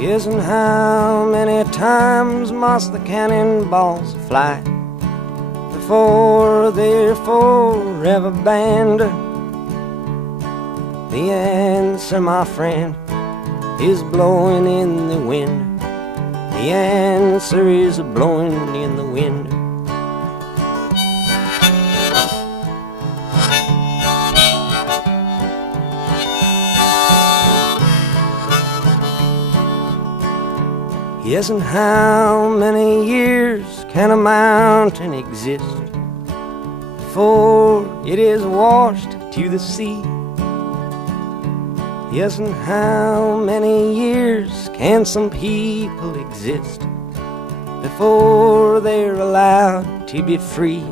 Yes, and how many times must the cannonballs fly before they're forever banned? The answer, my friend, is blowing in the wind. The answer is blowing in the wind. Yes, and how many years can a mountain exist before it is washed to the sea? Yes, and how many years can some people exist before they're allowed to be free?